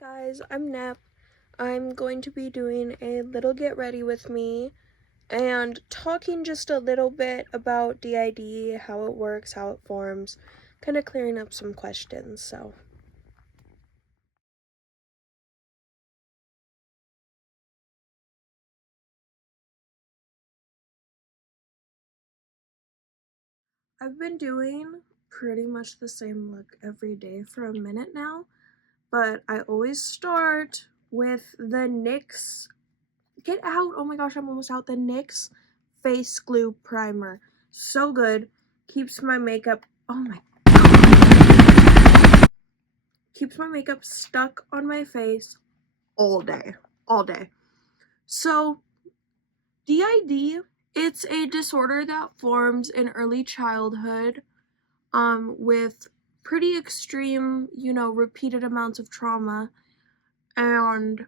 Guys, I'm Nep. I'm going to be doing a little get ready with me and talking just a little bit about D.I.D, how it works, how it forms, kind of clearing up some questions. So I've been doing pretty much the same look every day for a minute now, but I always start with the NYX, get out, oh my gosh, I'm almost out, the NYX Face Glue Primer. So good, keeps my makeup, keeps my makeup stuck on my face all day. So, D.I.D, it's a disorder that forms in early childhood with pretty extreme, repeated amounts of trauma, and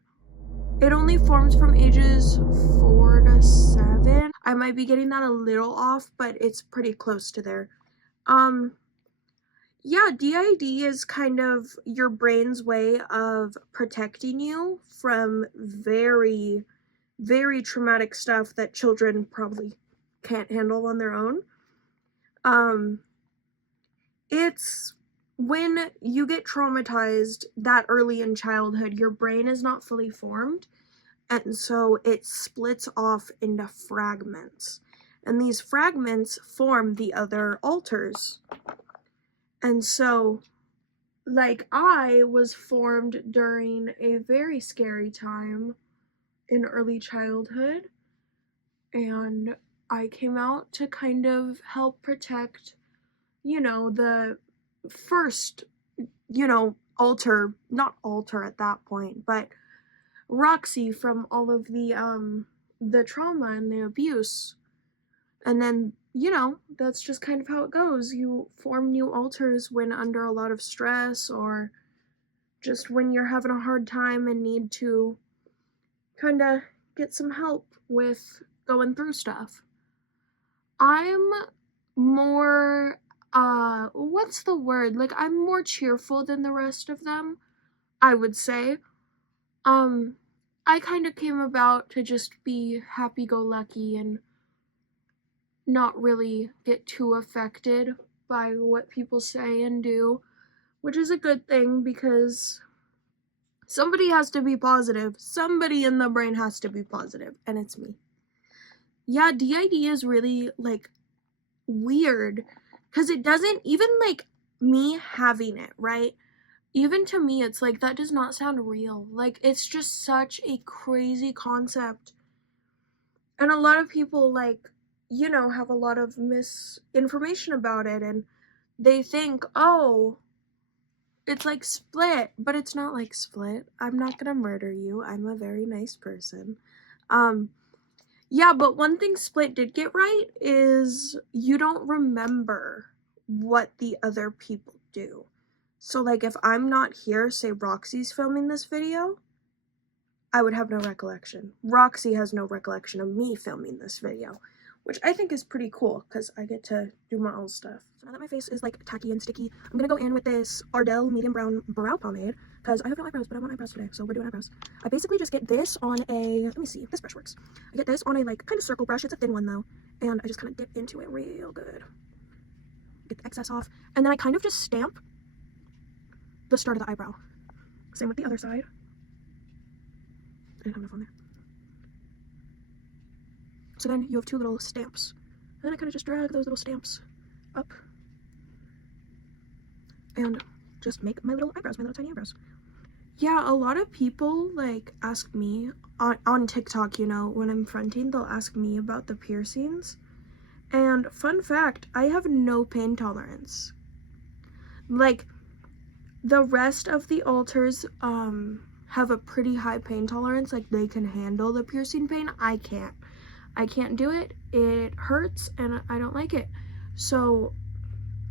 it only forms from ages 4 to 7. I might be getting that a little off, but it's pretty close to there. Yeah, D.I.D is kind of your brain's way of protecting you from very, very traumatic stuff that children probably can't handle on their own. It's when you get traumatized that early in childhood, your brain is not fully formed, and so it splits off into fragments. And these fragments form the other alters. And so, like, I was formed during a very scary time in early childhood, and I came out to kind of help protect, the first, alter, not alter at that point, but Roxy from all of the trauma and the abuse. And then, that's just kind of how it goes. You form new alters when under a lot of stress, or just when you're having a hard time and need to kind of get some help with going through stuff. I'm more, what's the word? Like, I'm more cheerful than the rest of them, I would say. I kind of came about to just be happy-go-lucky and not really get too affected by what people say and do, which is a good thing because somebody has to be positive. Somebody in the brain has to be positive, and it's me. Yeah, D.I.D is really, like, weird, because it doesn't, even, like, me having it, right? Even to me, it's like, that does not sound real. Like, it's just such a crazy concept. And a lot of people, like, have a lot of misinformation about it, and they think, oh, it's like Split, but it's not like Split. I'm not gonna murder you. I'm a very nice person. Yeah, but one thing Split did get right is you don't remember what the other people do. So, like, if I'm not here, say Roxy's filming this video, I would have no recollection. Roxy has no recollection of me filming this video, which I think is pretty cool, because I get to do my own stuff. So now that my face is, like, tacky and sticky, I'm gonna go in with this Ardell medium brown brow pomade, because I have no eyebrows, but I want eyebrows today, so we're doing eyebrows. I basically just get this on a, let me see, this brush works. I get this on a, like, kind of circle brush. It's a thin one, though, and I just kind of dip into it real good. Get the excess off, and then I kind of just stamp the start of the eyebrow. Same with the other side. I didn't have enough on there. So then you have two little stamps. And then I kind of just drag those little stamps up and just make my little eyebrows, my little tiny eyebrows. Yeah, a lot of people, like, ask me on TikTok, when I'm fronting, they'll ask me about the piercings. And fun fact, I have no pain tolerance. Like, the rest of the alters have a pretty high pain tolerance. Like, they can handle the piercing pain. I can't do it. It hurts and I don't like it. So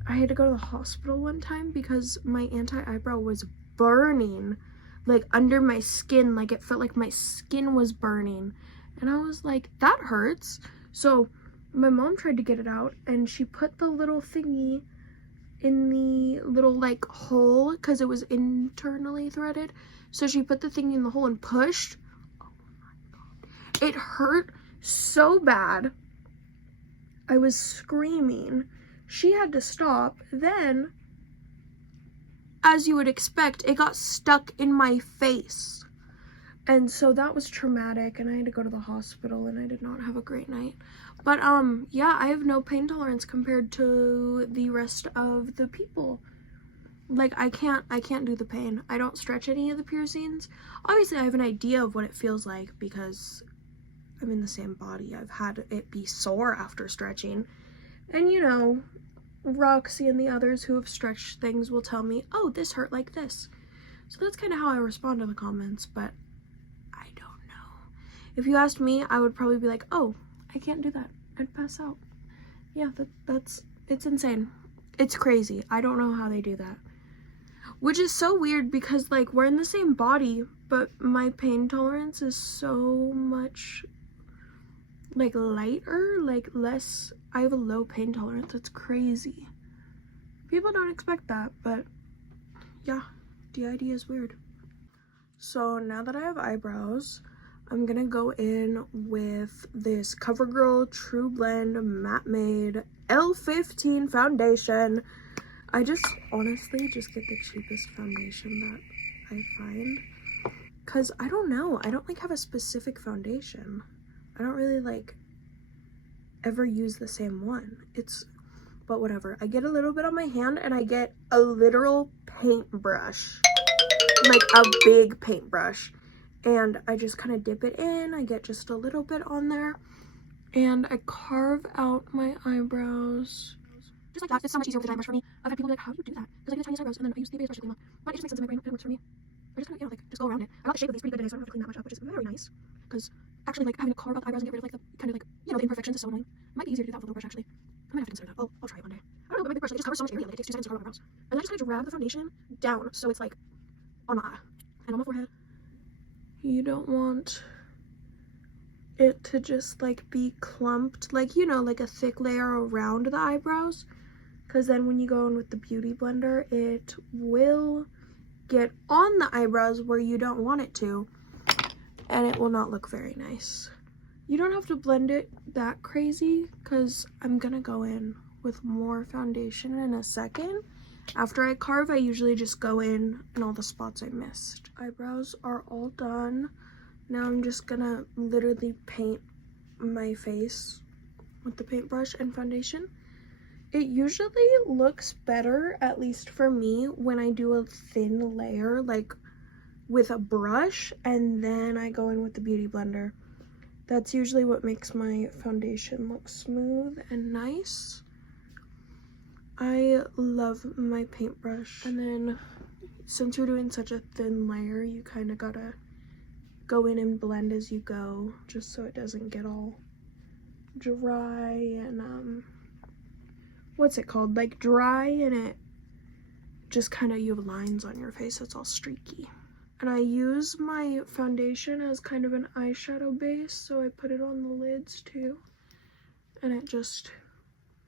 I had to go to the hospital one time because my anti-eyebrow was burning, like, under my skin. Like, it felt like my skin was burning, and I was like, that hurts. So my mom tried to get it out, and she put the little thingy in the little like hole because it was internally threaded. So she put the thing in the hole and pushed. Oh my God. It hurt so bad. I was screaming. She had to stop. Then, as you would expect, it got stuck in my face. And so that was traumatic, and I had to go to the hospital, and I did not have a great night. But yeah, I have no pain tolerance compared to the rest of the people. Like, I can't do the pain. I don't stretch any of the piercings. Obviously, I have an idea of what it feels like because I'm in the same body. I've had it be sore after stretching. And you know, Roxy and the others who have stretched things will tell me, oh, this hurt like this. So that's kind of how I respond to the comments, but I don't know. If you asked me, I would probably be like, oh, I can't do that. I'd pass out. Yeah, it's insane. It's crazy. I don't know how they do that. Which is so weird because, like, we're in the same body, but my pain tolerance is so much, like, lighter, like, less. I have a low pain tolerance. It's crazy. People don't expect that, but yeah, D.I.D is weird. So now that I have eyebrows, I'm gonna go in with this CoverGirl True Blend Matte Made L15 foundation. I just honestly just get the cheapest foundation that I find, because I don't know, I don't like have a specific foundation. I don't really like ever use the same one. But whatever. I get a little bit on my hand and I get a literal paintbrush, like a big paintbrush, and I just kind of dip it in. I get just a little bit on there and I carve out my eyebrows. Just like that. It's so much easier with a giant brush for me. I've had people be like, how do you do that? Because I get Chinese eyebrows and then I use the base brush to clean them up. But it just makes sense in my brain. It works for me. I just kind of, you know, like, just go around it. I got the shape of these pretty good today, so I don't have to clean that much up, which is very nice. Because actually, like, having to carve out the eyebrows and get rid of, like, the kind of, like, you know, the imperfections is so annoying. It might be easier to do that with a little brush, actually. I might have to consider that. I'll try it one day. I don't know, but my big brush, like, it just covers so much area. Like, it takes 2 seconds to carve out my brows. And then I just kind of drag the foundation down, so it's, like, on my eye and on my forehead. You don't want it to just, like, be clumped, like, you know, like a thick layer around the eyebrows. Because then when you go in with the Beauty Blender, it will get on the eyebrows where you don't want it to, and it will not look very nice. You don't have to blend it that crazy, because I'm gonna go in with more foundation in a second. After I carve, I usually just go in all the spots I missed. Eyebrows are all done. Now I'm just gonna literally paint my face with the paintbrush and foundation. It usually looks better, at least for me, when I do a thin layer, like with a brush, and then I go in with the Beauty Blender. That's usually what makes my foundation look smooth and nice. I love my paintbrush. And then, since you're doing such a thin layer, you kind of gotta go in and blend as you go, just so it doesn't get all dry and, what's it called, like dry, and it just kind of, you have lines on your face, it's all streaky. And I use my foundation as kind of an eyeshadow base, so I put it on the lids too, and it just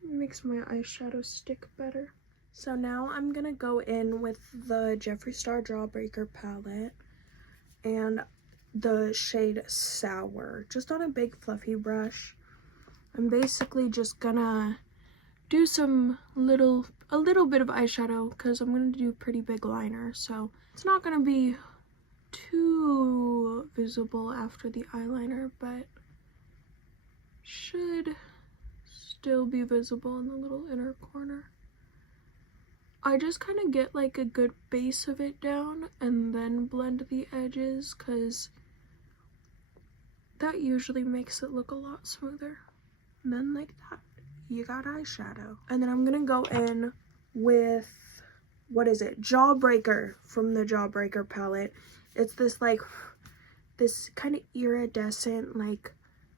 makes my eyeshadow stick better. So now I'm gonna go in with the Jeffree Star Jawbreaker palette and the shade Sour, just on a big fluffy brush. I'm basically just gonna do a little bit of eyeshadow, because I'm going to do a pretty big liner, so it's not going to be too visible after the eyeliner, but should still be visible in the little inner corner. I just kind of get like a good base of it down and then blend the edges, because that usually makes it look a lot smoother. And then like that, you got eyeshadow. And then I'm gonna go in with, what is it, Jawbreaker from the Jawbreaker palette. It's this like, this kind of iridescent, like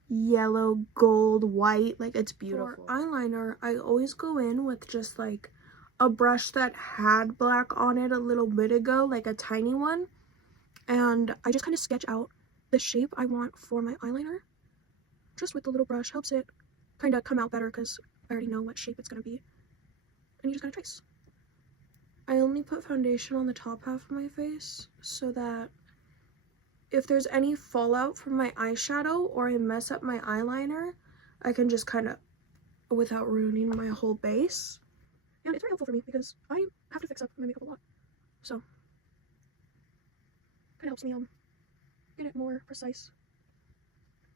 yellow, gold, white, like it's beautiful. For eyeliner, I always go in with just like a brush that had black on it a little bit ago, like a tiny one. And I just kind of sketch out the shape I want for my eyeliner. Just with the little brush, helps it kind of come out better, because I already know what shape it's going to be. And you just gotta trace. I only put foundation on the top half of my face so that if there's any fallout from my eyeshadow or I mess up my eyeliner, I can just kind of, without ruining my whole base. And it's very helpful for me because I have to fix up my makeup a lot. So, kind of helps me get it more precise.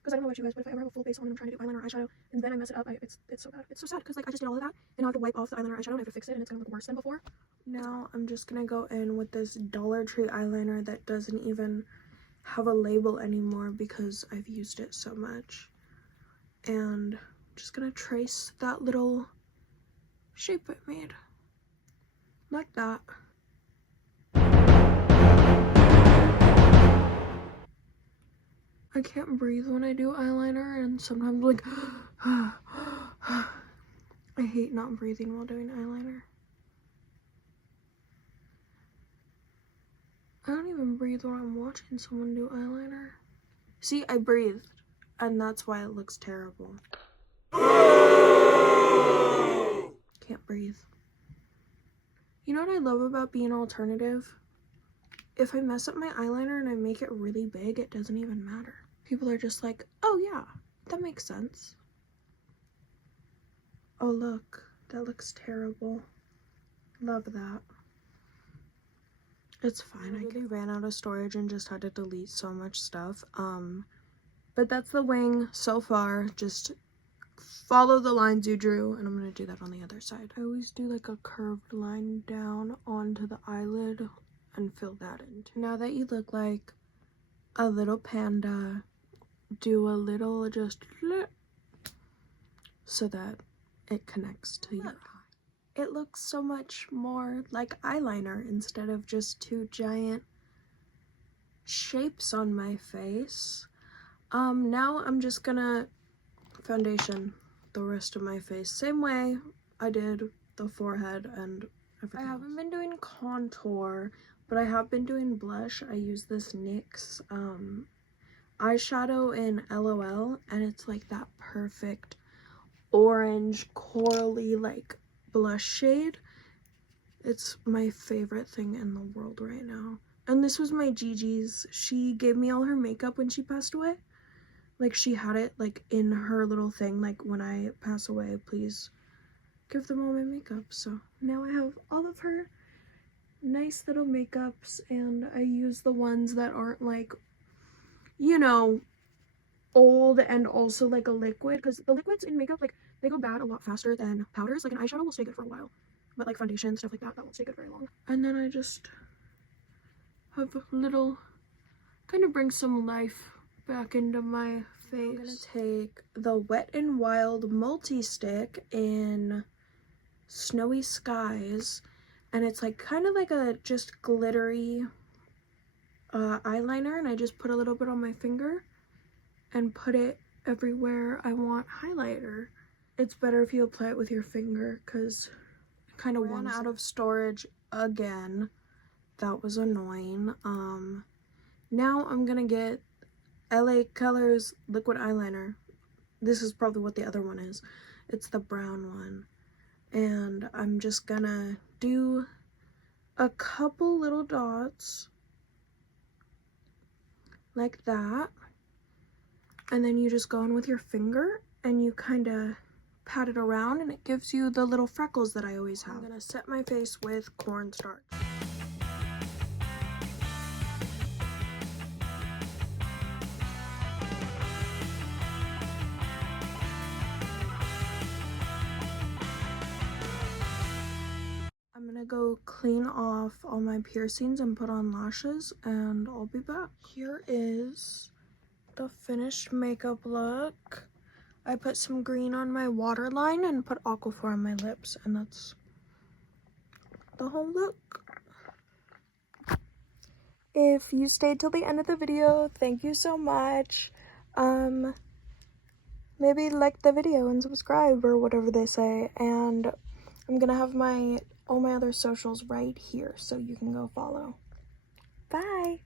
Because I don't know about you guys, but if I ever have a full face on and I'm trying to do eyeliner or eyeshadow and then I mess it up, it's so bad. It's so sad because like I just did all of that and now I have to wipe off the eyeliner or eyeshadow and I have to fix it and it's gonna look worse than before. Now I'm just gonna go in with this Dollar Tree eyeliner that doesn't even have a label anymore because I've used it so much. And I'm just gonna trace that little shape it made. Like that. I can't breathe when I do eyeliner and sometimes like I hate not breathing while doing eyeliner. I don't even breathe when I'm watching someone do eyeliner. See, I breathed, and that's why it looks terrible. Can't breathe. You know what I love about being alternative? If I mess up my eyeliner and I make it really big, it doesn't even matter. People are just like, oh yeah, that makes sense. Oh look, that looks terrible. Love that. It's fine. I really ran out of storage and just had to delete so much stuff. But that's the wing so far. Just follow the lines you drew, and I'm gonna do that on the other side. I always do like a curved line down onto the eyelid and fill that in. Now that you look like a little panda, do a little just so that it connects to your eye. It looks so much more like eyeliner instead of just two giant shapes on my face. Now I'm just gonna foundation the rest of my face. Same way I did the forehead and everything. I haven't been doing contour, but I have been doing blush. I use this NYX eyeshadow in LOL, and it's like that perfect orange corally like blush shade. It's my favorite thing in the world right now. And this was my Gigi's. She gave me all her makeup when she passed away. Like she had it like in her little thing, like when I pass away, please give them all my makeup. So now I have all of her nice little makeups, and I use the ones that aren't like, you know, old and also like a liquid, because the liquids in makeup, like they go bad a lot faster than powders. Like an eyeshadow will stay good for a while, but like foundation, stuff like that, that won't stay good very long. And then I just have a little, kind of bring some life back into my face. I'm gonna take the Wet n Wild multi-stick in Snowy Skies, and it's like kind of like a just glittery eyeliner, and I just put a little bit on my finger and put it everywhere I want highlighter. It's better if you apply it with your finger because it kind of ran out of storage again. That was annoying. Now I'm gonna get LA Colors liquid eyeliner. This is probably what the other one is. It's the brown one. And I'm just gonna do a couple little dots like that. And then you just go in with your finger and you kind of pat it around, and it gives you the little freckles that I always have. I'm gonna set my face with cornstarch. I'm gonna go clean off all my piercings and put on lashes, and I'll be back. Here is the finished makeup look. I put some green on my waterline and put Aquaphor on my lips, and that's the whole look. If you stayed till the end of the video, thank you so much. Maybe like the video and subscribe or whatever they say, and I'm gonna have all my other socials right here so you can go follow. Bye.